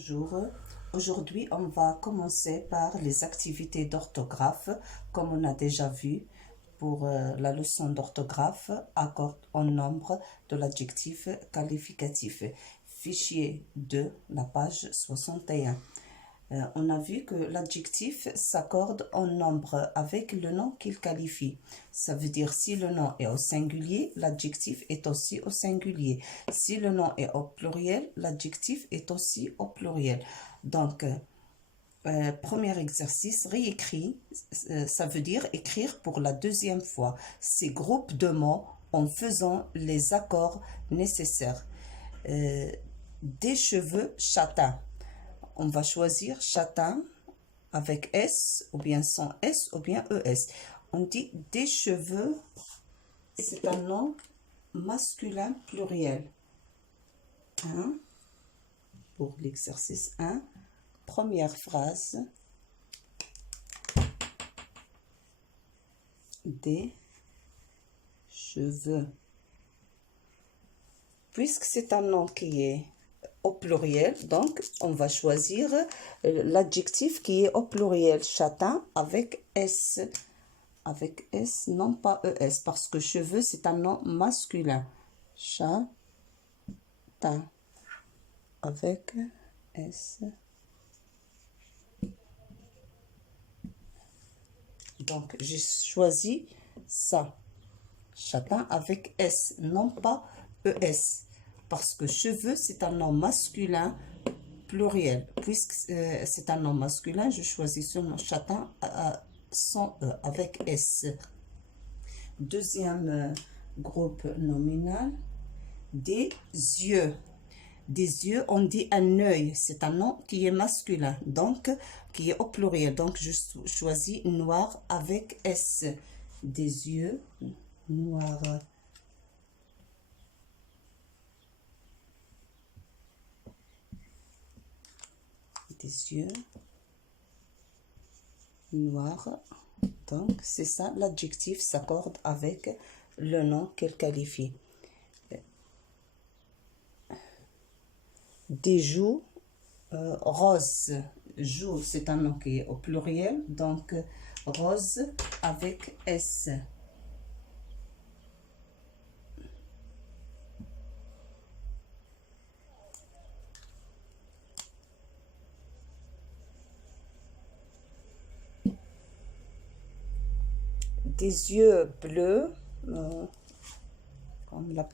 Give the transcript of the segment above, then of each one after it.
Bonjour, aujourd'hui on va commencer par les activités d'orthographe comme on a déjà vu pour la leçon d'orthographe, accord en nombre de l'adjectif qualificatif, fichier 2, la page 61. On a vu que l'adjectif s'accorde en nombre avec le nom qu'il qualifie. Ça veut dire si le nom est au singulier, l'adjectif est aussi au singulier. Si le nom est au pluriel, l'adjectif est aussi au pluriel. Donc, premier exercice, réécrit, ça veut dire écrire pour la deuxième fois ces groupes de mots en faisant les accords nécessaires. Des cheveux châtains. On va choisir châtain avec S ou bien sans S ou bien ES. On dit des cheveux, c'est un nom masculin pluriel. Pour l'exercice 1, première phrase, des cheveux. Puisque c'est un nom qui est au pluriel, donc on va choisir l'adjectif qui est au pluriel, châtain avec S. Avec S, non pas ES, parce que cheveux, c'est un nom masculin. Châtain avec S. Donc, j'ai choisi ça. Châtain avec S, non pas ES. Parce que cheveux, c'est un nom masculin pluriel. Puisque c'est un nom masculin, je choisis seulement châtain sans E, avec S. Deuxième groupe nominal, des yeux. Des yeux, on dit un œil. C'est un nom qui est masculin, donc qui est au pluriel. Donc, je choisis noir avec S. Des yeux, noir. Des yeux noirs. Donc, c'est ça, l'adjectif s'accorde avec le nom qu'elle qualifie. Des joues roses. Joues, c'est un nom qui est au pluriel, donc rose avec S. Des yeux bleus, comme la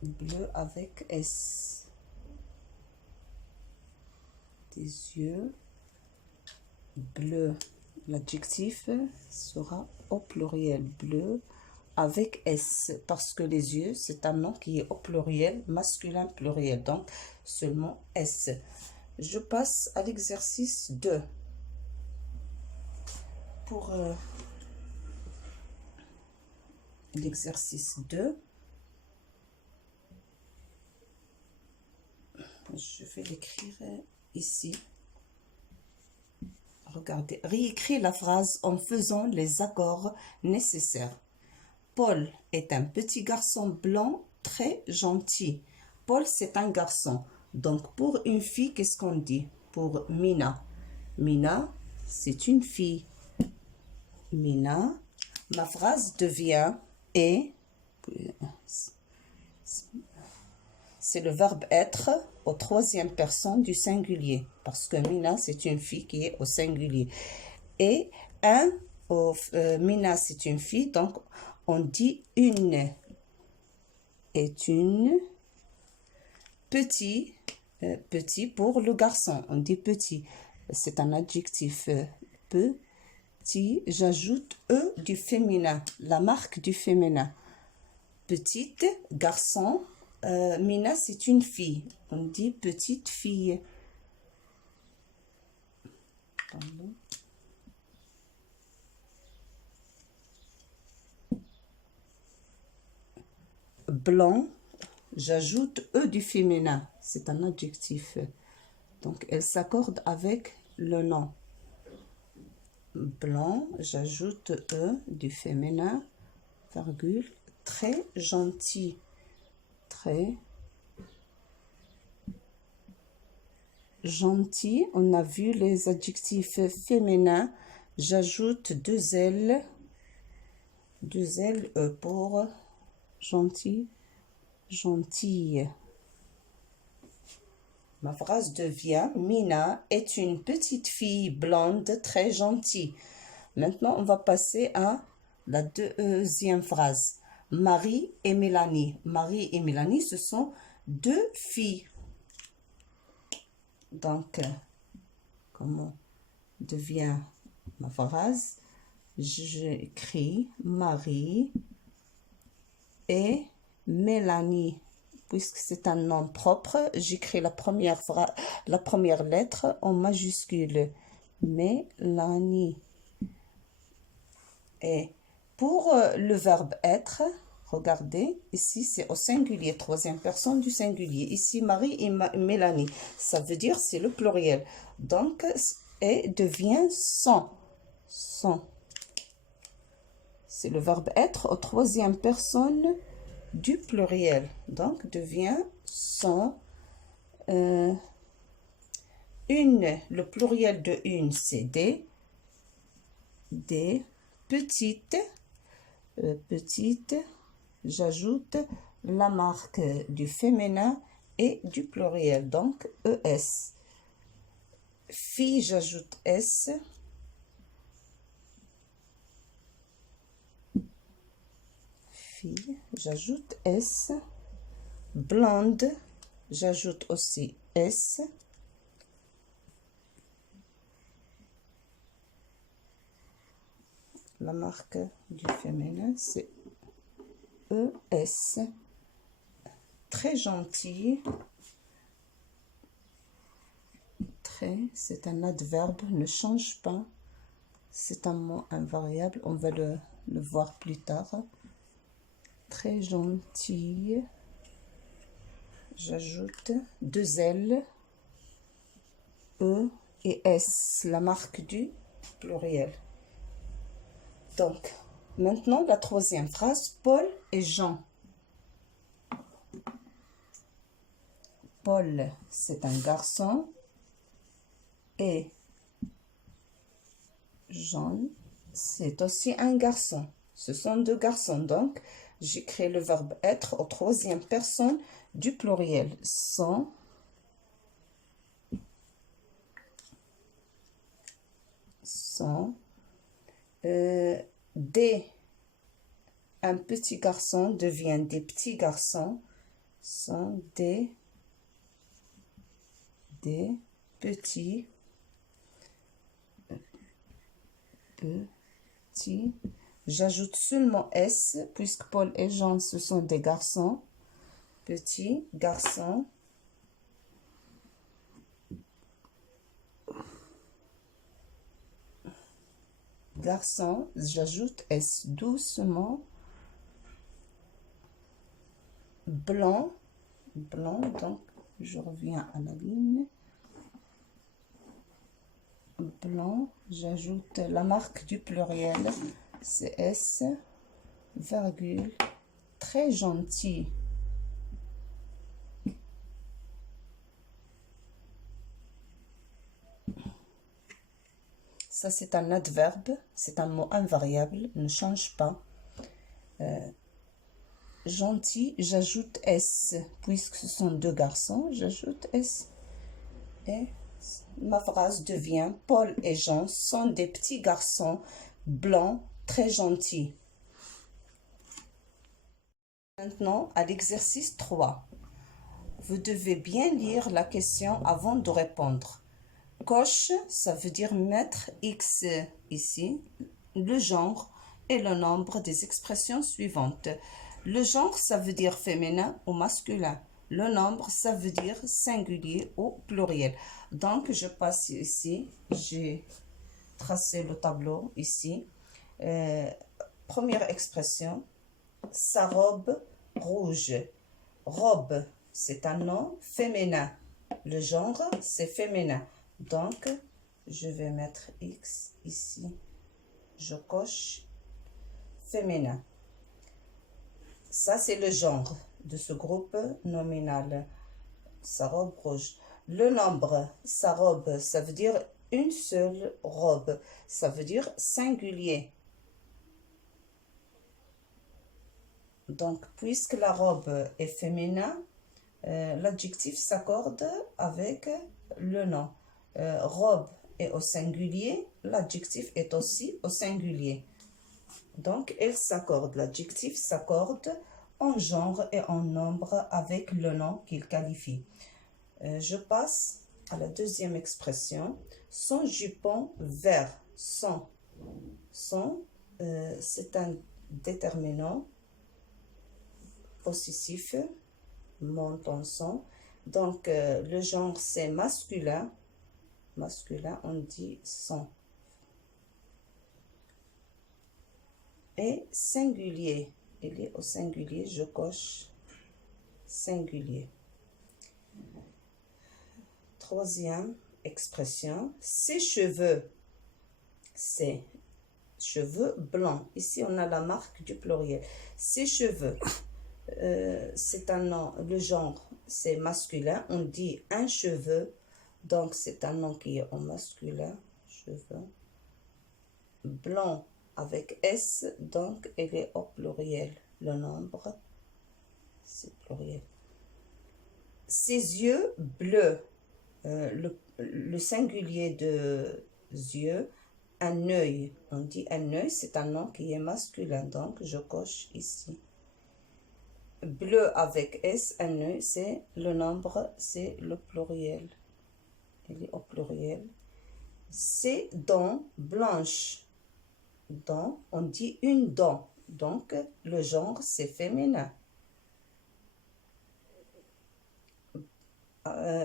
bleu avec S. Des yeux bleus. L'adjectif sera au pluriel, bleu avec S, parce que les yeux, c'est un nom qui est au pluriel, masculin pluriel, donc seulement S. Je passe à l'exercice 2. Pour l'exercice 2, je vais l'écrire ici. Regardez, réécris la phrase en faisant les accords nécessaires. Paul est un petit garçon blanc très gentil. Paul, c'est un garçon. Donc, pour une fille, qu'est-ce qu'on dit? Pour Mina. Mina, c'est une fille. Mina, ma phrase devient est. C'est le verbe être au troisième personne du singulier. Parce que Mina, c'est une fille qui est au singulier. Et Mina, c'est une fille. Donc, on dit une est une. Petit, petit pour le garçon. On dit petit. C'est un adjectif petit. J'ajoute E du féminin. La marque du féminin. Petite, garçon. Mina, c'est une fille. On dit petite fille. Pardon. Blanc, j'ajoute E du féminin. C'est un adjectif. Donc, elle s'accorde avec le nom. Blanc, j'ajoute E du féminin, virgule, très gentil. Très gentil. On a vu les adjectifs féminins. J'ajoute deux L pour gentil, gentille. Ma phrase devient: Mina est une petite fille blonde très gentille. Maintenant, on va passer à la deuxième phrase. Marie et Mélanie. Marie et Mélanie, ce sont deux filles. Donc, comment devient ma phrase? J'écris Marie et Mélanie. Puisque c'est un nom propre, j'écris la première lettre en majuscule. Mélanie. Et pour le verbe être, regardez, ici c'est au singulier, troisième personne du singulier. Ici, Marie et Mélanie, ça veut dire c'est le pluriel. Donc, et devient sont. Sont. C'est le verbe être au troisième personne du pluriel. Donc, devient sont. Le pluriel de une, c'est des petites. Petites. J'ajoute la marque du féminin et du pluriel, donc ES. Fille, j'ajoute S. Fille, j'ajoute S. Blonde, j'ajoute aussi S. La marque du féminin, c'est ES. Très gentil. Très, c'est un adverbe, ne change pas. C'est un mot invariable, on va le voir plus tard. Très gentil. J'ajoute deux L, E et S, la marque du pluriel. Donc, maintenant la troisième phrase, Paul et Jean. Paul, c'est un garçon et Jean, c'est aussi un garçon. Ce sont deux garçons, donc j'écris le verbe être au troisième personne du pluriel. Sont, un petit garçon devient des petits garçons. Sont des petits j'ajoute seulement S puisque Paul et Jean ce sont des garçons. Petits garçons. Garçon, j'ajoute S doucement. Blanc, donc je reviens à la ligne. Blanc, j'ajoute la marque du pluriel, c'est S, virgule, très gentil. Ça, c'est un adverbe, c'est un mot invariable, ne change pas. Gentil, j'ajoute S, puisque ce sont deux garçons, j'ajoute S. Et ma phrase devient: Paul et Jean sont des petits garçons blancs très gentils. Maintenant, à l'exercice 3. Vous devez bien lire la question avant de répondre. Coche, ça veut dire mettre X ici, le genre et le nombre des expressions suivantes. Le genre, ça veut dire féminin ou masculin. Le nombre, ça veut dire singulier ou pluriel. Donc, je passe ici. J'ai tracé le tableau ici. Première expression, sa robe rouge. Robe, c'est un nom féminin. Le genre, c'est féminin. Donc, je vais mettre X ici. Je coche féminin. Ça, c'est le genre de ce groupe nominal. Sa robe rouge. Le nombre, sa robe, ça veut dire une seule robe. Ça veut dire singulier. Donc, puisque la robe est féminin, l'adjectif s'accorde avec le nom. Robe est au singulier, l'adjectif est aussi au singulier. Donc, elle s'accorde. L'adjectif s'accorde en genre et en nombre avec le nom qu'il qualifie. Je passe à la deuxième expression. Son jupon vert. Son, c'est un déterminant possessif, monte en son. Donc, le genre, c'est masculin. Masculin, on dit son. Et singulier. Il est au singulier, je coche singulier. Troisième expression, ses cheveux. C'est cheveux blancs. Ici, on a la marque du pluriel. Ses cheveux. C'est un nom, le genre, c'est masculin. On dit un cheveu. Donc, c'est un nom qui est en masculin. Cheveux. Blanc avec S, donc elle est au pluriel. Le nombre, c'est pluriel. Ses yeux bleus. Le singulier de yeux, un œil. On dit un œil, c'est un nom qui est masculin. Donc, je coche ici. Bleu avec S, un œil, c'est le nombre, c'est le pluriel. Il est au pluriel. Ses dents blanches. Dents, on dit une dent. Donc, le genre, c'est féminin.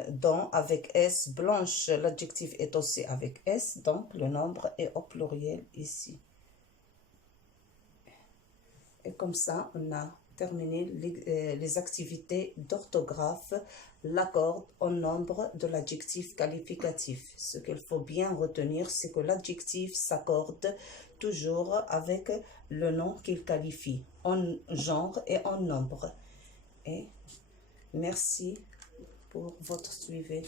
Dents avec S, blanche, l'adjectif est aussi avec S, donc le nombre est au pluriel ici. Et comme ça, on a terminé les activités d'orthographe, l'accord au nombre de l'adjectif qualificatif. Ce qu'il faut bien retenir, c'est que l'adjectif s'accorde toujours avec le nom qu'il qualifie, en genre et en nombre. Et merci pour votre suivi.